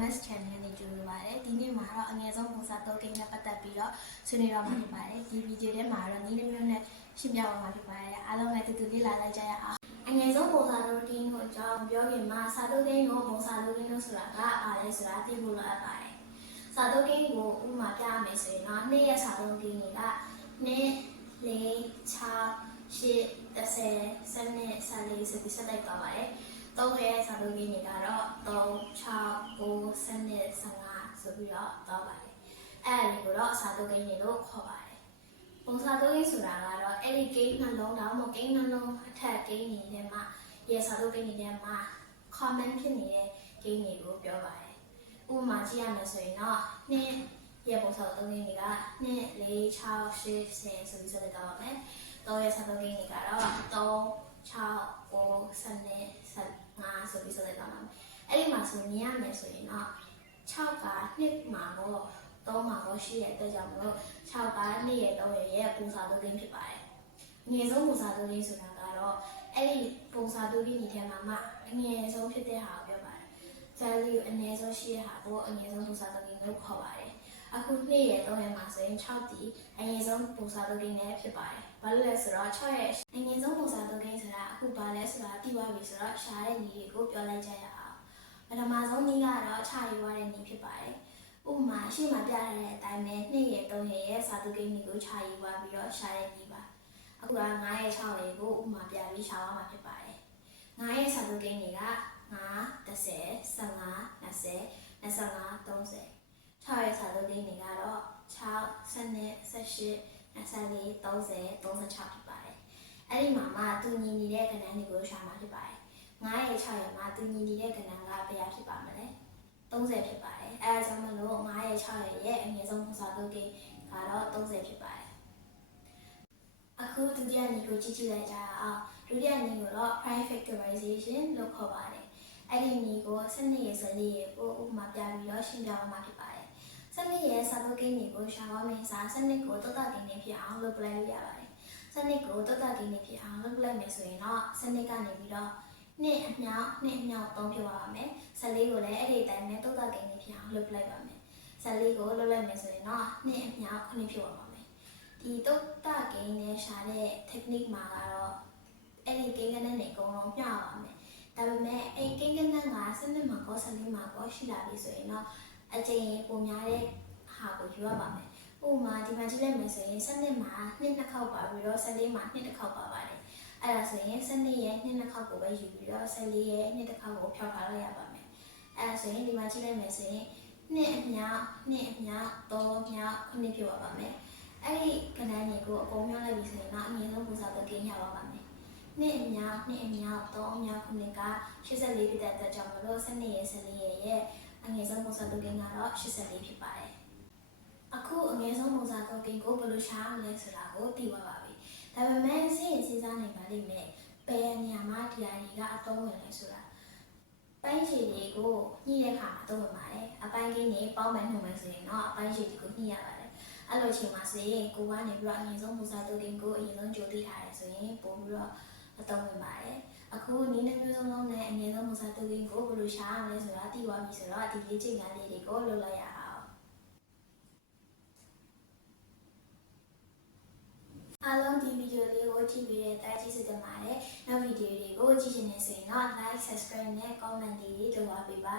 Mass Channel နဲ့ကြိုဆိုပါတယ်ဒီနေ့မှာတော့အငယ်ဆုံးပုံစံ၃ကိန်းနဲ့ပတ်သက်ပြီးတော့ဆွေးနွေးတော့မှာဖြစ်ပါတယ်ဒီဗီဒီယိုထဲမှာတော့ညီလေးမျိုးနဲ့ရှင်းပြပါမှာဖြစ်ပါတယ်အားလုံးလည်းတူတူလေးလာလိုက်ကြရအောင်အငယ်ဆုံးပုံစံ၃ကိန်းကိုအကြောင်းပြောခင်မှာစာတုကိန်းကိုပုံစံ၃ကိန်းလို့ဆိုတာကအားလဲဆိုတာသိဖို့လိုအပ်ပါတယ်စာတုကိန်းကိုဥပမာပြရမယ်ဆိုရင်တော့နေ့ရက်စာတုကိန်းတွေကနေ့လေး6 8 30 7 14ဆိုပြီးဆက်တိုက်သွားပါတယ်သုံးရဲ့စာတုကိန်းတွေကတော့ 3 6 9 7 15ဆိုပြီးတော့သွားပါတယ်အဲ့ဒါတွေကိုတော့စာတုကိန်းတွေလို့ခေါ်ပါတယ်ပုံစာတုကိန်းဆိုတာကတော့အဲ့ဒီကိန်းနှလုံးတောင်မကိန်းနှလုံးအထက်ကိန်းတွေထဲမှာရဲ့စာတုကိန်းတွေထဲမှာ common ဖြစ်နေတဲ့ကိန်းတွေကိုပြောပါတယ်ဥပမာကြည့်ရမယ်ဆိုရင်တော့နှစ်ရဲ့ပုံစာတုကိန်းတွေက2 4 6 8 10ဆိုပြီးဆက်တိုက်သွားပါမယ်တော့ရဲ့စာတုကိန်းတွေကတော့3 6 9 7 15ဆိုပြီးဆက်လိုက်တော့မှာအဲ့ဒီမှာ ဆိုမြင်ရမယ်ဆိုရင်တော့6ကနှစ်မှာတော့3မှာတော့ရှိတဲ့အတွက်ကြောင့်မလို့6ကနှစ်ရဲ့3ရဲ့ရဲ့ပုံစံတုပ်ရင်းဖြစ်ပါတယ်။ငယ်ဆုံးပုံစံတုပ်ရင်းဆိုတာကတော့အဲ့ဒီပုံစံတုပ်ရင်းဒီထဲမှာမှအငယ်ဆုံးဖြစ်တဲ့ဟာကိုပြောပါတယ်။ value အနည်းဆုံးရှိတဲ့ဟာကိုအငယ်ဆုံးပုံစံတုပ်ရင်းလို့ခေါ်ပါတယ်။အခုနှစ်ရဲ့3ရဲ့မှာဆိုရင်6ဒီအငယ်ဆုံးပုံစံတုပ်ရင်းနဲ့ဖြစ်ပါတယ်။ဘာလို့လဲဆိုတော့6ရဲ့အငယ်ဆုံးပုံစံတုပ်ရင်းဆိုတာအခုဘာလဲဆိုတာသိသွားပြီဆိုတော့ရှားတဲ့နည်းတွေကိုပြောလိုက်ကြရအောင်။ ပထမဆုံးနည်းကတော့ခြာရွာတဲ့နည်းဖြစ်ပါတယ်။ဥပမာရှေ့မှာပြရတဲ့အတိုင်းပဲ2ရဲ့3ရဲ့ရဲ့စာတုကိန်းတွေကိုခြာယူပါပြီးတော့ရှားတဲ့နည်းပါ။အခုက9ရဲ့6ရဲ့ကိုဥပမာပြပြီးရှားသွားမှာဖြစ်ပါတယ်။9ရဲ့စာတုကိန်းတွေက9 30 15 20 25 30 6ရဲ့စာတုကိန်းတွေကတော့6 7 18 24 30 36ဖြစ်ပါတယ်။အဲ့ဒီမှာမှသူညီနေတဲ့ကဏ္ဍတွေကိုရှာမှာဖြစ်ပါတယ်။ 9ရဲ့6ရဲ့မှာသူညီနေတဲ့ကဏ္ဍကဘယ်ရဖြစ်ပါမလဲ။30ဖြစ်ပါတယ်။အဲဒါကြောင့်မလို့9ရဲ့6ရဲ့ရဲ့အငယ်ဆုံးပုံစံတုတ်ကိကတော့30ဖြစ်ပါတယ်။အခုဒုတိယနည်းကိုကြည့်ကြည့်လိုက်ကြအောင်။ဒုတိယနည်းကိုတော့ prime factorization လို့ခေါ်ပါတယ်။အဲ့ဒီနည်းကိုစနစ်ရဲ့စလေးရဲ့ကိုဥပမာပြပြီးတော့ရှင်းပြအောင်မှာဖြစ်ပါတယ်။စနစ်ရဲ့စာတုတ်ကိန်းတွေကိုရှားဝမယ်စာစနစ်ကိုတောက်တာကိန်းတွေဖြစ်အောင်လုပ်ပလိုက်လို့ရပါတယ်။စနစ်ကိုတောက်တာကိန်းတွေဖြစ်အောင်လုပ်ပလိုက်မယ်ဆိုရင်တော့စနစ်ကနေပြီးတော့ နှစ်အမြောက်နှစ်အမြောက်သုံးဖြစ်သွားပါမယ်။ဇလေးကိုလည်းအဲ့ဒီအတိုင်းပဲတောက်တာကိန်းတွေဖြစ်အောင်လုပ်ပလိုက်ပါမယ်။ဇလေးကိုလုပ်လိုက်မယ်ဆိုရင်တော့နှစ်အမြောက်ခုနှစ်ဖြစ်သွားပါမယ်။ဒီတောက်တာကိန်းနဲ့ရှာတဲ့ technique မှာကတော့အဲ့ဒီကိန်းကနန်းတွေအကုန်လုံးမျှပါမယ်။ဒါပေမဲ့အဲ့ကိန်းကနန်းကစနစ်မှာကောဇလေးမှာကောရှိလာပြီဆိုရင်တော့အကျဉ်းပုံများတဲ့ဟာကိုယူရပါမယ်။ဥပမာဒီမှာကြည့်လိုက်မယ်ဆိုရင်စနစ်မှာနှစ်တစ်ခေါက်ပါပြီးတော့14မှာနှစ်တစ်ခေါက်ပါပါတယ်။ အဲ့ဒါဆိုရင်စနစ်ရဲ့နှစ်တစ်ခေါက်ကိုပဲယူပြီးတော့14ရဲ့နှစ်တစ်ခေါက်ကိုဖျောက်ထားလိုက်ရပါမယ်။အဲ့ဒါဆိုရင်ဒီမှာကြည့်လိုက်မယ်ဆိုရင်နှစ်အမြောက်နှစ်အမြောက်3မြောက်ခုနှစ်ဖြစ်ပါပါမယ်။အဲ့ဒီကဏ္ဍတွေကိုအကုန်မြောက်လိုက်ပြီဆိုရင်တော့အမြင့်ဆုံးပူဇော်တဲ့ကိန်းရပါပါမယ်။နှစ်အမြောက်နှစ်အမြောက်3အမြောက်ခုနှစ်က84ဖြစ်တဲ့အတွက်ကြောင့်မလို့စနစ်ရဲ့14ရဲ့ရဲ့အငယ်ဆုံးပုံစံတုတ်ကင်းကတော့84ဖြစ်ပါတယ်။အခုအငယ်ဆုံးပုံစံတုတ်ကင်းကိုဘယ်လိုရှားမလဲဆိုတာကိုသိသွားပါပြီ။ ဒါပေမဲ့စိတ်ရင်စဉ်းစားနိုင်ပါလိမ့်မယ်။ဘယ်နေရာမှာဒီအရာတွေကအသုံးဝင်လဲဆိုတာပိုင်းခြေတွေကိုညှိတဲ့အခါမှာအသုံးဝင်ပါတယ်။အပိုင်းကင်းတွေပေါင်းမယ်နှုတ်မယ်ဆိုရင်တော့အပိုင်းခြေတွေကိုညှိရပါတယ်။အဲ့လိုအချိန်မှာဆိုရင်ကိုကနေပြီးတော့အငယ်ဆုံးပုံစံတုတ်ကင်းကိုအရင်ဆုံးကြိုသိထားတယ်ဆိုရင်ပို့ပြီးတော့အသုံးဝင်ပါတယ်။အခုနည်းနည်းမျိုးစုံလုံးနဲ့အငယ်ဆုံးမစားတူကင်းကိုဘယ်လိုရှာရမလဲဆိုတာသိသွားပြီဆိုတော့ဒီလေ့ကျင့်ခန်းလေးတွေကိုလုပ်လိုက်ရအောင် အားလုံးဒီဗီဒီယိုလေးကိုကြည့်ပြီးတဲ့တိုက်ကြည့်စစ်တပါတယ်နောက်ဗီဒီယိုတွေကိုကြည့်ချင်နေဆိုရင်တော့ like subscribe နဲ့ comment တွေလုပ်ပါပေးပါ